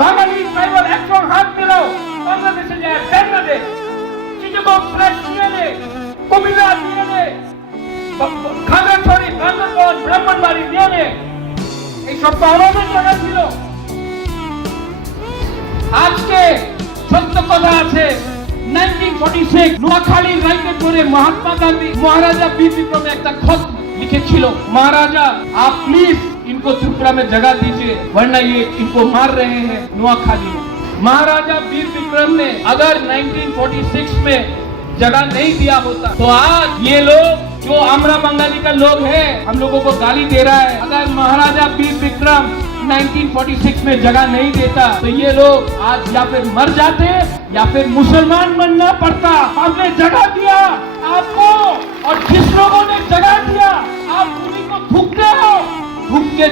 বাঙালি tribal একসঙ্গ হাত মিলাও বাংলাদেশে যায় ব্যান্না দে চিটাগং প্রেস নিয়ে নে কুমিল্লা নিয়ে নে খাগড়াছড়ি বান্দরবান ব্রাহ্মণবাড়ি নিয়ে নে এইসব তো আমাদের জায়গা ছিল। আজকে সত্য কথা আছে 1946 নোয়াখালীর রাইতে করে महात्मा गांधी महाराजा वीर विक्रम ने एक खत लिखे छिलो महाराजा आप प्लीज इनको त्रिपुरा में जगह दीजिए वरना ये इनको मार रहे हैं नोआखाली में। महाराजा वीर विक्रम ने अगर 1946 में जगह नहीं दिया होता तो आज ये लोग जो आमरा बंगाली का लोग है हम लोगों को गाली दे रहा है। अगर महाराजा वीर विक्रम 1946 में जगह नहीं देता तो ये लोग आज या फिर मर जाते या फिर मुसलमान बनना पड़ता। हमने जगह दिया आपको और जिस लोगों ने जगह दिया आप उन्हीं को थूकते हो। थूक के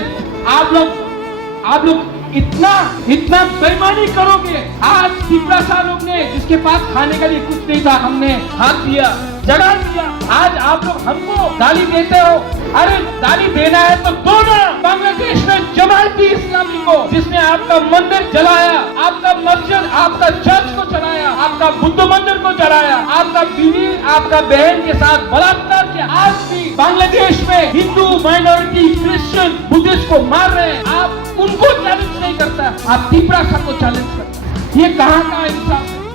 आप लोग इतना बेईमानी करोगे। आज त्रिपुरा लोग ने जिसके पास खाने के लिए कुछ नहीं था हमने हाथ दिया जगह दिया। आज आप लोग हमको गाली देते हो। अरे गाली देना है तो दो ना। बांग्लादेश में जमाती इस्लामी को जिसने आपका मंदिर जलाया आपका मस्जिद आपका चर्च को जलाया आपका बुद्ध मंदिर को जलाया आपका बीवी आपका बहन के साथ बलात्कार किया आज भी बांग्लादेश में हिंदू माइनॉरिटी क्रिश्चियन बुद्धिस्ट को मार रहे हैं। आप उनको चैलेंज नहीं करता आप त्रिपुरा को चैलेंज करता। ये कहाँ का इंसाफ है।